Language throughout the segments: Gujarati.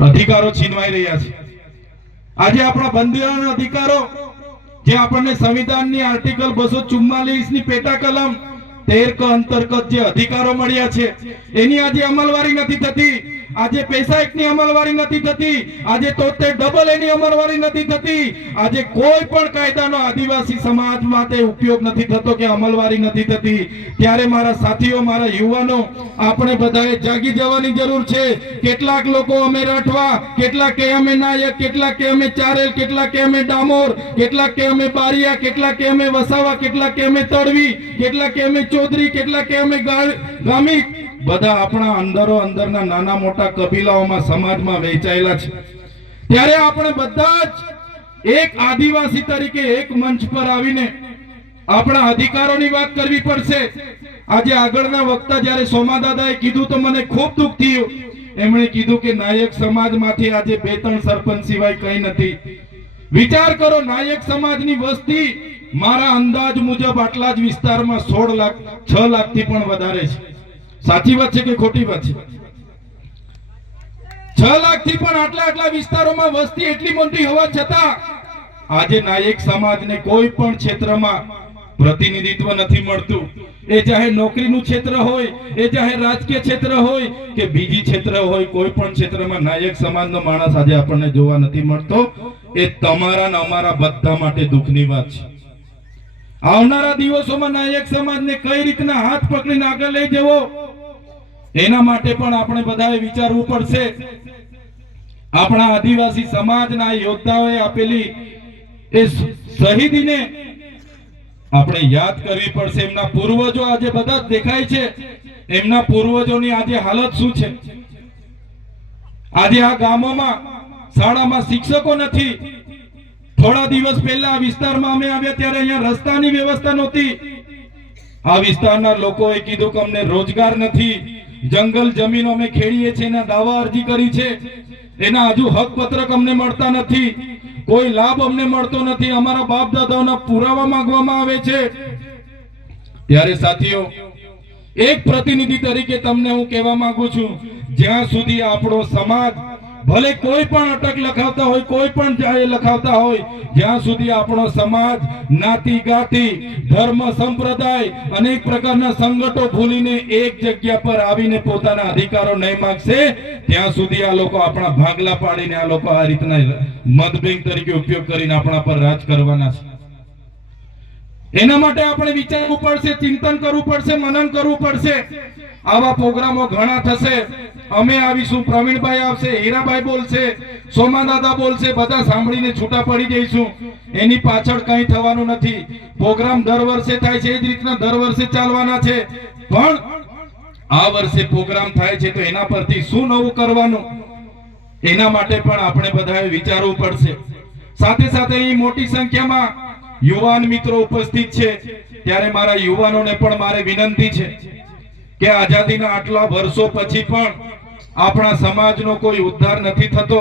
અધિકારો છીનવાઈ રહ્યા છે। આજે આપણા બંધારણ અધિકારો જે આપણને સંવિધાનની આર્ટિકલ 244 ની પેટા કલમ 13 અંતર્ગત જે અધિકારો મળ્યા છે એની આજે અમલવારી નથી થતી। આજે પૈસા એકની અમલવારી નથી થતી। આજે તોતે ડબલ એની અમલવારી નથી થતી। આજે કોઈ પણ કાયદાનો આદિવાસી સમાજ માટે ઉપયોગ નથી થતો કે અમલવારી નથી થતી। ત્યારે મારા સાથીઓ, મારા યુવાનો, આપણે બધાએ જાગી જવાની જરૂર છે। કેટલાક લોકો અમે રાઠવા, કેટલાક કે અમે નાયક, કેટલાક કે અમે ચારેલ, કેટલાક કે અમે ડામોર, કેટલાક કે અમે બારિયા, કેટલાક કે અમે વસાવા, કેટલાક કે અમે તળવી, કેટલાક કે અમે ચૌધરી, કેટલાક કે અમે ગામી, બધા આપણા અંદરો અંદરના નાના મોટા કબીલાઓમાં સમાજમાં વહેંચાયેલા છે। ત્યારે આપણે બધા જ એક આદિવાસી તરીકે એક મંચ પર આવીને આપણા અધિકારોની વાત કરવી પડશે। આજે આગળના વક્તા જ્યારે સોમા દાદાએ કીધું તો મને ખૂબ દુઃખ થયું। એમણે કીધું કે નાયક સમાજમાંથી આજે 2-3 સરપંચ સિવાય કંઈ નથી। વિચાર કરો, નાયક સમાજની વસ્તી મારા અંદાજ મુજબ આટલા જ વિસ્તારમાં 6 લાખથી પણ વધારે છે। સાચી વાત છે કે ખોટી વાત છે? 6 લાખથી પણ આટલા વિસ્તારોમાં વસ્તી એટલી મોટી હોવા છતાં આજે નાયક સમાજને કોઈ પણ ક્ષેત્રમાં પ્રતિનિધિત્વ નથી મળતું। એ ચાહે નોકરીનું ક્ષેત્ર હોય, એ ચાહે રાજકીય ક્ષેત્ર હોય કે બીજી ક્ષેત્ર હોય, કોઈ પણ ક્ષેત્રમાં નાયક સમાજનો માણસ આજે આપણને જોવા નથી મળતો। એ તમારા ને અમારા બધા માટે દુઃખની વાત છે। આવનારા દિવસોમાં નાયક સમાજને કઈ રીતના હાથ પકડીને આગળ લઈ જવો એના માટે પણ આપણે બધાએ વિચારવું પડશે। આપણા આદિવાસી સમાજના યોદ્ધાઓએ આપેલી એ શહીદીને આપણે યાદ કરવી પડશે। એમના પૂર્વજો આજે બધા દેખાય છે। એમના પૂર્વજોની આજે હાલત શું છે? આજે આ ગામોમાં શાળામાં શિક્ષકો નથી। થોડા દિવસ પહેલા આ વિસ્તારમાં અમે આવ્યા ત્યારે અહીંયા રસ્તાની વ્યવસ્થા નહોતી। આ વિસ્તારના લોકોએ કીધું કે અમને રોજગાર નથી। જંગલ જમીન અમે ખેડીએ છીએ, એના દાવા અરજી કરી છે, એના હજુ હક પત્રક અમને મળતા નથી। કોઈ લાભ અમને મળતો નથી। અમારા બાપ દાદાઓના પુરાવા માંગવામાં આવે છે। ત્યારે સાથીઓ, એક પ્રતિનિધિ તરીકે તમને હું કહેવા માંગુ છું, જ્યાં સુધી આપણો સમાજ ભલે કોઈ પણ અટક લખાવતા હોય, કોઈ પણ જાહેર લખાવતા હોય, જ્યાં સુધી આપણો સમાજ નાતી ગાતી, ધર્મ, સંપ્રદાય, અનેક પ્રકારના સંગઠનો ભૂલીને એક જગ્યા પર આવીને પોતાના અધિકારો નહીં માંગશે, ત્યાં સુધી આ લોકો આપણા ભાગલા પાડીને આ લોકો આ રીતના મત બેંક તરીકે ઉપયોગ કરીને આપણા પર રાજ કરવાના છે। એના માટે આપણે વિચારવું પડશે, ચિંતન કરવું પડશે, મનન કરવું પડશે। આવા પ્રોગ્રામો ઘણા થશે। અમે આવીશું, પ્રવીણભાઈ આવશે, હીરાભાઈ બોલશે, સોમા દાદા બોલશે, બધા સાંભળીને છૂટા પડી જઈશું। એની પાછળ કંઈ થવાનું નથી। પ્રોગ્રામ દર વર્ષે થાય છે, એ જ રીતના દર વર્ષે ચાલવાના છે। પણ આ વર્ષે પ્રોગ્રામ થાય છે તો એના પરથી શું નવું કરવાનું એના માટે પણ આપણે બધાએ વિચારવું પડશે। સાથે સાથે અહીં મોટી સંખ્યામાં યુવાન મિત્રો ઉપસ્થિત છે। ત્યારે મારા યુવાનોને પણ મારે વિનંતી છે કે આઝાદીના આટલા વર્ષો પછી પણ આપણા સમાજનો કોઈ ઉદ્ધાર નથી થતો।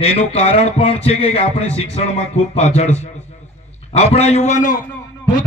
એનું કારણ પણ છે કે આપણે શિક્ષણમાં ખૂબ પાછળ છે। આપણા યુવાનો